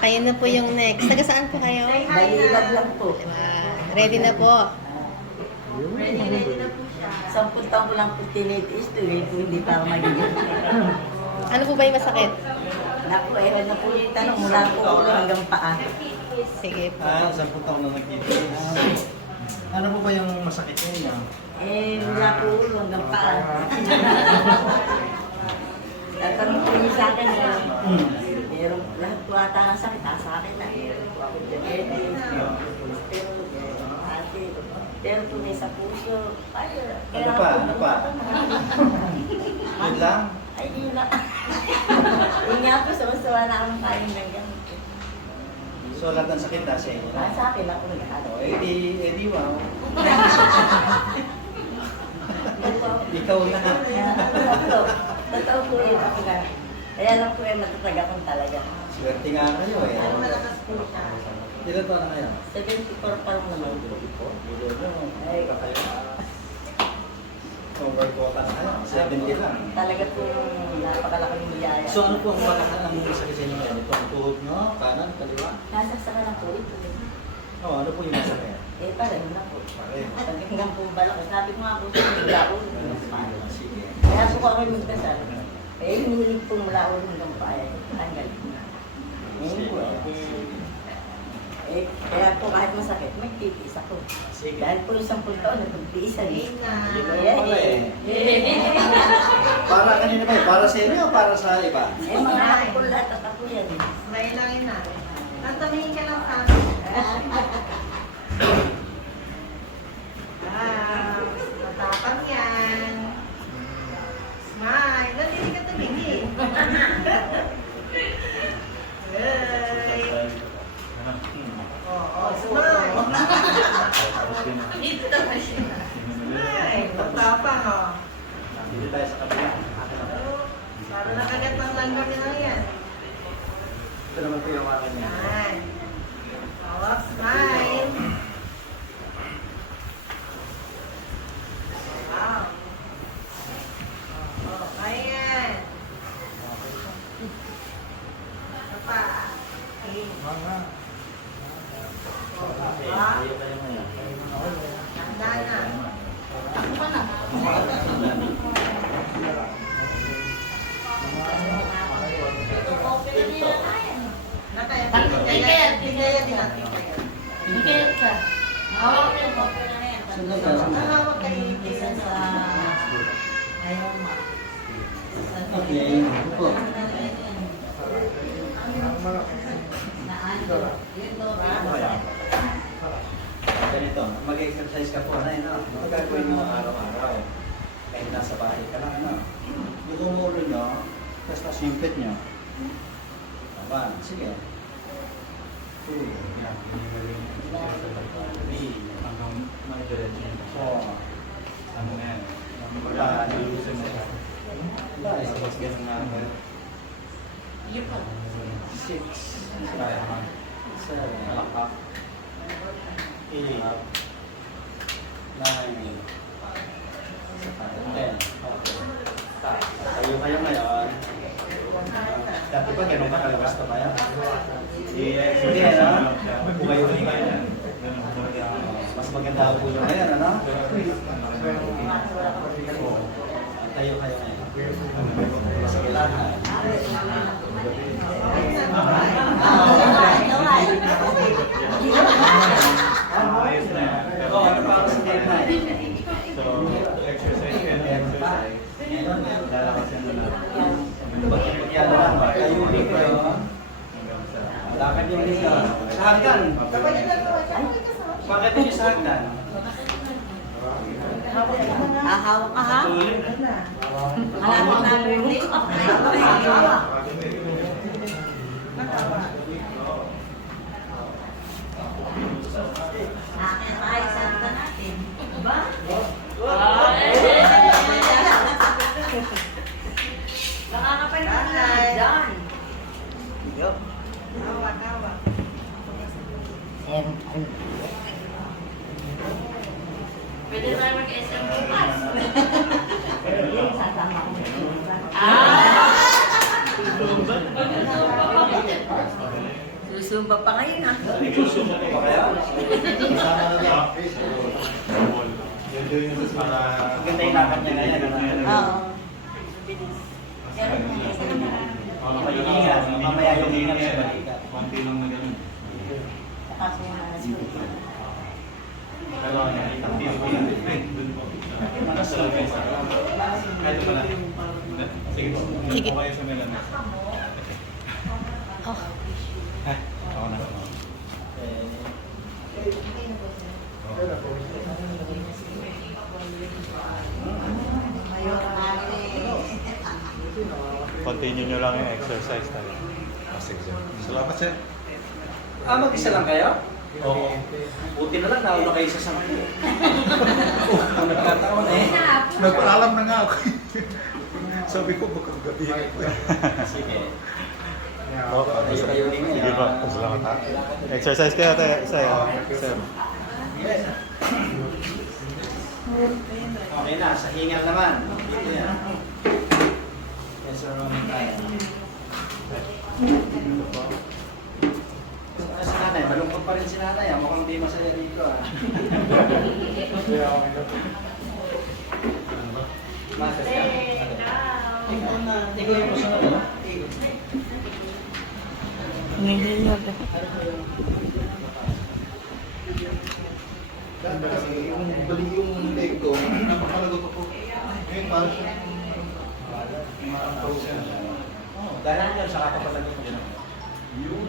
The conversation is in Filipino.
Kayo na po yung next. Taga saan po kayo? Balilag lang po. Ready na po. Ready na po siya. 10 taon ko lang po tinitiis to eh, kung hindi pa ako magiging. Ano po ba yung masakit? Naku, ewan na po yung tanong mula po ulo hanggang paa. Sige po. 10 taon na nagtitis. Ano po ba yung masakit niya? Mula po ulo hanggang paa. Tatanong po niyo sa akin, meron lahat po ata ng sakit, sa akin na. Meron po ako diabetes, pero po may sa puso. Ano pa? Yun lang? Ay, yun lang. Yun nga po, sumasawa na akong kain ng gamit. So lahat ng sakit na sa inyo na? Sa akin ako nag-ano. Eh di wow. Ikaw na. Totoo po yun. Kaya lang po yung matatag akong talaga. Swerte nga kayo eh. Malakas po siya. Ilan taon na kayo? 74 pa lang naman po. Ay, kayo. Overquota na kayo. 70 lang. Talaga po napakalaking niyaya. So ano po ang malakas ang sakit sa inyo ngayon? Ito ang tuhod nyo, kanan, kaliwa? Nasasaka na po ito. Oo, ano po yung masakit? Pareho na po. Pareho. Hanggang po balak. Sabi ko nga po sa mula ulo hanggang paa. Sige. Kaya po ako yung magdasal. Hinihilig po mula ulo hanggang paa. Tanggal. Ngayon po kaya po kahit masakit, magtitiis ako. Sige. Dahil po yung 10 taon, nagpagtiisan eh. Yun naman pala eh. Para kanina ba? Para sa inyo o para sa iba? Mga ako po lahat at ako yan. Mailangin na. Tatamingin ka lang sa akin. Matapang yan. Smile. Ba't hindi ka tumingin? Hey. Oo, smile. Dito naman siya. Smile. Matapang, oh. Dito tayo sa kabila. Para nakagat ng langgam nila yan. Ito naman po yung akin niya. Yan. Oh, smile. Wow. Oh, ayan. Ano pa? Okay. Ayaw kayo ngayon. Handa na. Ako pa na. Tingnan din natin. Bigyan ka. Hawak mo yung coffee na yan. Hawak kayo. Isa sa... Ayaw mo. Okay. Opo. Ganito, mag-exercise ka po, ano, ano gagawin mo araw-araw? Kahit nasa bahay ka lang, ano? Yung umulo nyo, tapos nasimpit nyo. Tama, sige. 2, 3, hanggang may diretso. 4, ano na yan? Nilusin mo siya. Tapos ganun nga. 6, 7, 8, 9, 10. Tayo kayo ngayon. Dati ba ganun kakalabas na tayo? Hindi, ano? Pumayo rin kayo. Mas maganda ako po yung ngayon, ano? Tayo kayo ngayon. Sige lahat. Ayos na yan. Pero Ano para sa game na? so, exercise ka na exercise. Lalakasin mo na. Yan lang, kayunin ko yun. Hanggang sa... Lakad yung isa. Sa hagdan. Bakit yung sa hagdan? Hawak ka ha? Malapit na burli. Akin ay santa natin. Ba? Nakakapanood na dyan. Hawak, hawak. Pwede tayo mag-SM bukas. Pwede sasama ko. Nagsusumba pa kayo na. Nagsusumo pa kaya? Para Maganda yung lakad niya ngayon. Ano? Oo. Mag-iingat. Mamaya yung hinap sa balikat. konti lang na ganun. Kaso yung malas ko. Pero ang dun po. Kahit wala. Sige po. Sige. Po kayo sa Milan. Oh. Ako na. Continue nyo lang yung exercise tayo. Sige, sir. Salamat, sir. Mag-isa lang kayo? Oo. Buti na lang, nauna kayo sa 10. Kung nagkataon eh. Nagpaalam na nga ako. Sabi ko, baka gabi. Sige. Okay. Kayo din Sige po. Salamat ha. Exercise kayo tayo, sir. Sir. Okay na, sa hingal naman. Dito yan. Yes, sir, Roman tayo. Si nanay, malungkot pa rin si nanay. Mukhang di masaya dito ah. Master ka. Ikaw yung susunod no? Kasi yung bali yung leg ko, napakalagot ako. Ngayon parang siya. Dahil yan, saka kapalagot mo. Yun.